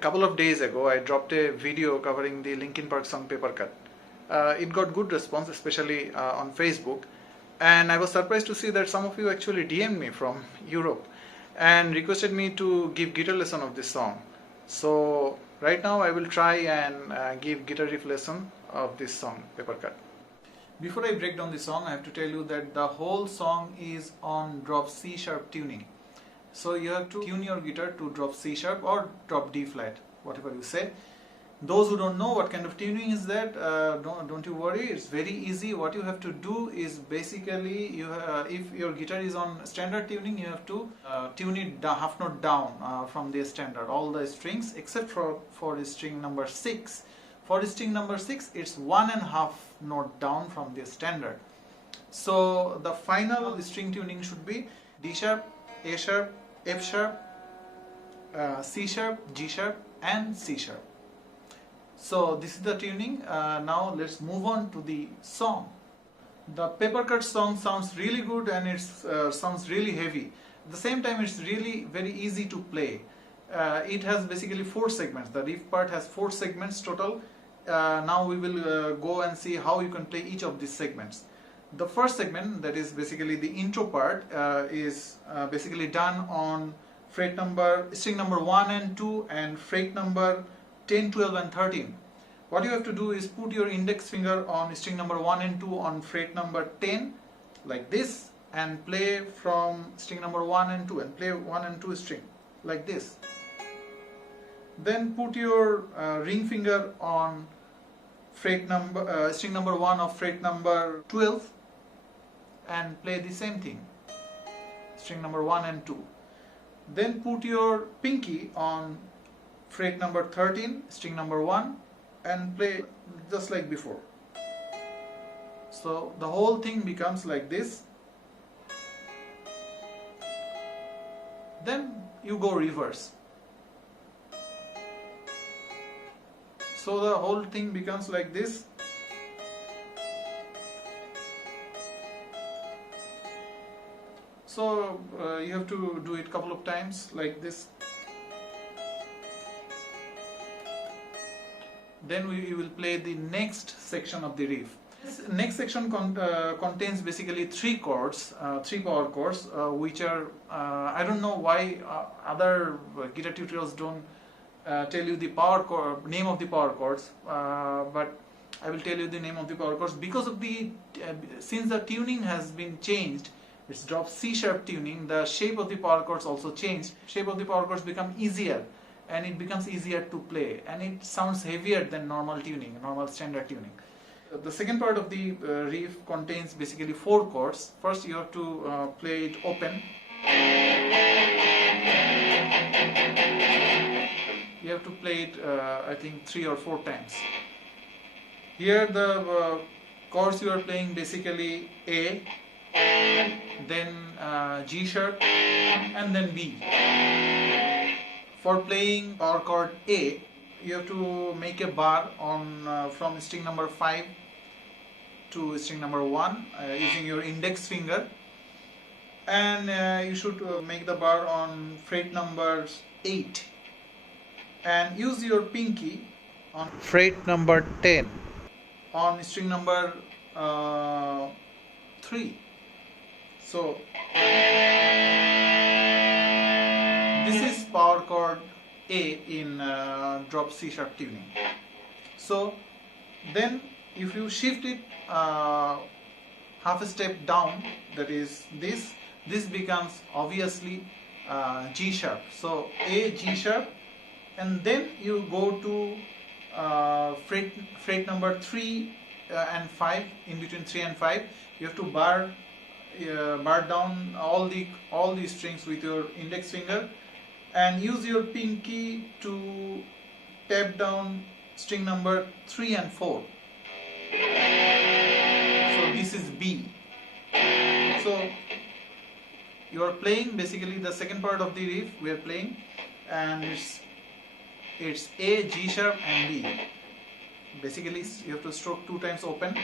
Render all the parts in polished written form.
couple of days ago I dropped a video covering the Linkin Park song Papercut. It got good response, especially on Facebook, and I was surprised to see that some of you actually DM'd me from Europe and requested me to give guitar lesson of this song. So right now I will try and give guitar riff lesson of this song Papercut. Before I break down the song, I have to tell you that the whole song is on drop C sharp tuning. So you have to tune your guitar to drop C sharp or drop D flat, whatever you say. Those who don't know what kind of tuning is that, don't you worry, it's very easy. What you have to do is basically, if your guitar is on standard tuning, you have to tune it half note down from the standard, all the strings except for the string number 6. For the string number 6, it's 1.5 note down from the standard. So the final string tuning should be D sharp, A sharp, F sharp, C sharp, G sharp and C sharp. So this is the tuning. Now let's move on to the song. The Papercut song sounds really good and it sounds really heavy. At the same time, it's really very easy to play. It has basically 4 segments. The riff part has 4 segments total. Now we will go and see how you can play each of these segments. The first segment, that is basically the intro part, is basically done on string number 1 and 2 and fret number 10, 12 and 13. What you have to do is put your index finger on string number 1 and 2 on fret number 10 like this and play from string number 1 and 2 and play 1 and 2 string like this. Then put your ring finger on string number 1 of fret number 12 and play the same thing, string number 1 and 2. Then put your pinky on fret number 13, string number 1 and play just like before. So the whole thing becomes like this. Then you go reverse. So the whole thing becomes like this. So you have to do it a couple of times like this. Then we will play the next section of the riff. This next section contains basically 3 chords, 3 power chords, which are, I don't know why other guitar tutorials don't tell you the name of the power chords, but I will tell you the name of the power chords because of the, since the tuning has been changed, it's drop C sharp tuning, the shape of the power chords also changed. Shape of the power chords become easier and it becomes easier to play and it sounds heavier than normal tuning, normal standard tuning. The second part of the riff contains basically 4 chords. First you have to play it open. You have to play it I think 3 or 4 times. Here the chords you are playing basically A, then G sharp and then B. For playing power chord A, you have to make a bar on from string number 5 to string number 1 using your index finger, and you should make the bar on fret number 8 and use your pinky on fret number 10 on string number 3. So this is power chord A in drop C sharp tuning. So then if you shift it half a step down, that is this becomes obviously G sharp. So A, G sharp, and then you go to fret number 3 and 5, in between 3 and 5 you have to bar down all the strings with your index finger and use your pinky to tap down string number 3 and 4. So this is B. So you are playing basically the second part of the riff we are playing, and it's A, G sharp and B. Basically you have to stroke 2 times open.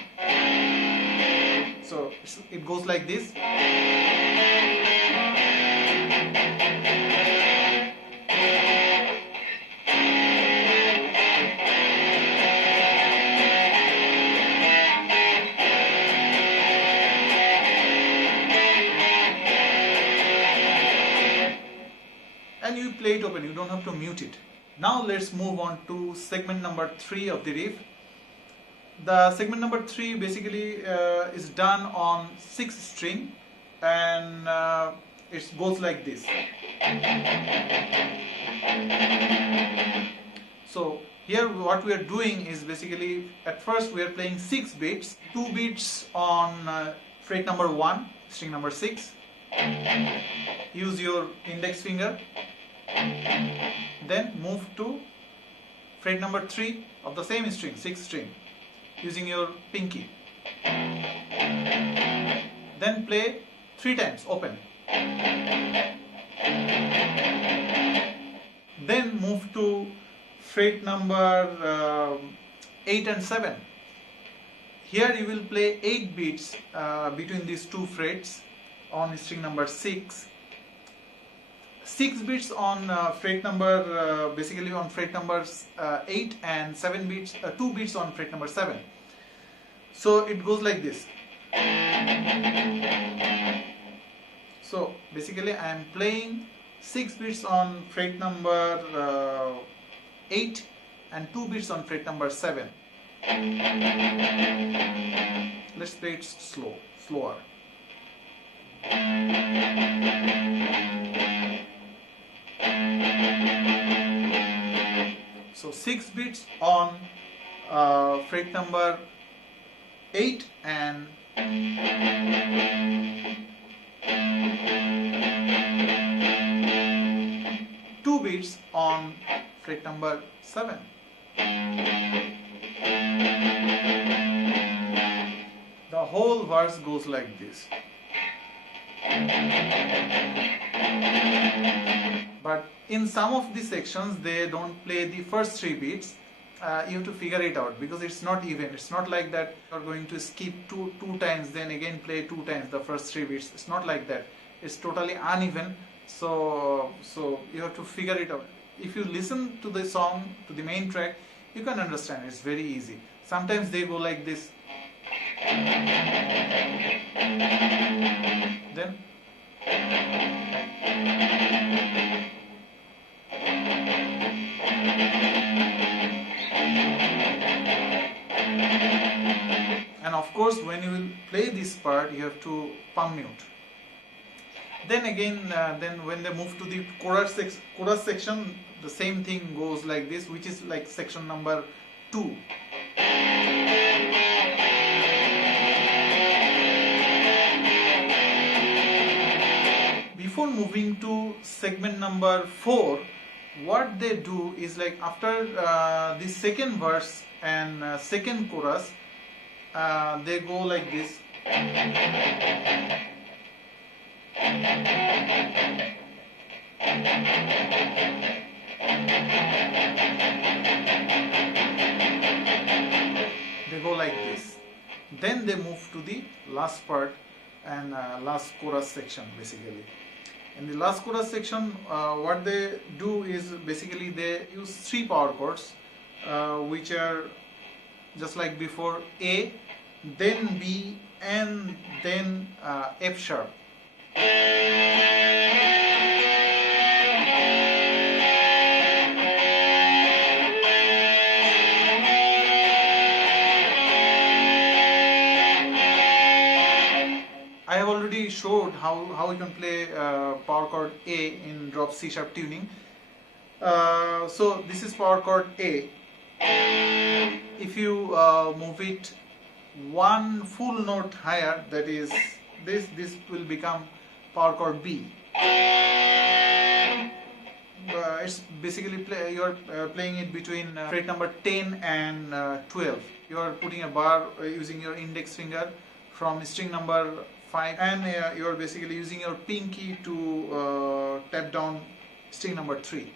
So it goes like this. play it open, you don't have to mute it. Now let's move on to segment number 3 of the riff. The segment number 3 basically is done on 6th string, and it goes like this. So here what we are doing is basically, at first we are playing 6 beats, 2 beats on fret number 1, string number 6. Use your index finger, then move to fret number 3 of the same string, 6th string, using your pinky. Then play 3 times open. Then move to fret number 8 and 7. Here you will play 8 beats between these 2 frets on string number 6. 6 beats on fret number, basically on fret numbers 8, and 7 beats, 2 beats on fret number 7. So it goes like this. So basically I am playing 6 beats on fret number 8 and 2 beats on fret number 7. Let's play it slower. So 6 beats on fret number 8 and 2 beats on fret number 7. The whole verse goes like this. But in some of the sections they don't play the first 3 beats. You have to figure it out, because it's not even. It's not like that you're going to skip two times, then again play 2 times the first 3 beats. It's not like that. It's totally uneven. So you have to figure it out. If you listen to the song, to the main track, you can understand. It's very easy. Sometimes they go like this. Then and of course when you will play this part, you have to palm mute. Then again, then when they move to the chorus section, the same thing goes like this, which is like section number 2. Before moving to segment number 4, what they do is, like, after the second verse and second chorus, they go like this. They go like this. Then they move to the last part and last chorus section, basically. In the last chorus section, what they do is basically they use 3 power chords, which are just like before: A, then B, and then F sharp. I have already showed how you can play power chord A in drop C sharp tuning. So this is power chord A. If you move it 1 full note higher, that is this will become power chord B. It's basically you are playing it between fret number 10 and 12. You are putting a bar using your index finger from string number 5, and you are basically using your pinky to tap down string number 3.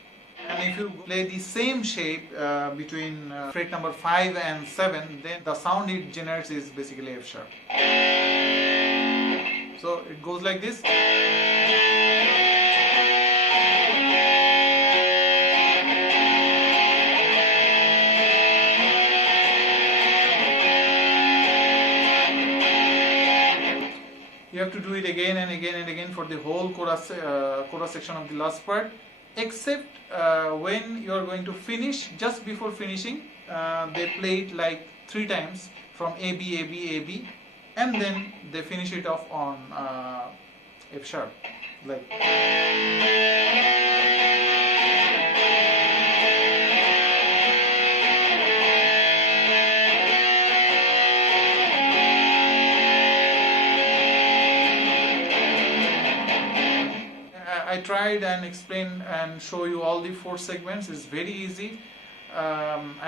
And if you play the same shape between fret number 5 and 7, then the sound it generates is basically F sharp. So it goes like this. You have to do it again and again and again for the whole chorus section of the last part. except when you are going to finish. Just before finishing, they play it like 3 times from A B A B A B, and then they finish it off on F sharp, like. I tried and explain and show you all the 4 segments. It's very easy.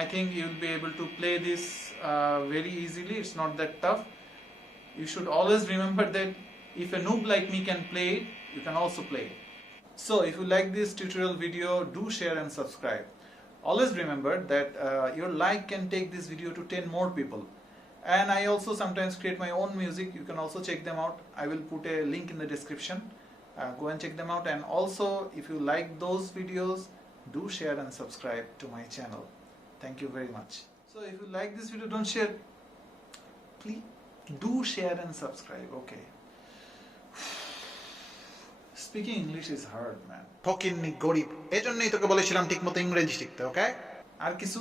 I think you'll be able to play this very easily. It's not that tough. You should always remember that if a noob like me can play it, you can also play it. So if you like this tutorial video, do share and subscribe. Always remember that your like can take this video to 10 more people. And I also sometimes create my own music. You can also check them out. I will put a link in the description. Go and check them out. And also, if you like those videos, do share and subscribe to my channel. Thank you very much. So if you like this video, don't share. Please do share and subscribe. Okay. Speaking English is hard, man. Fucking গরিব। এজন্যই তোকে বলেছিলাম ঠিকমতো ইংরেজি শিখতে, ওকে? আর কিছু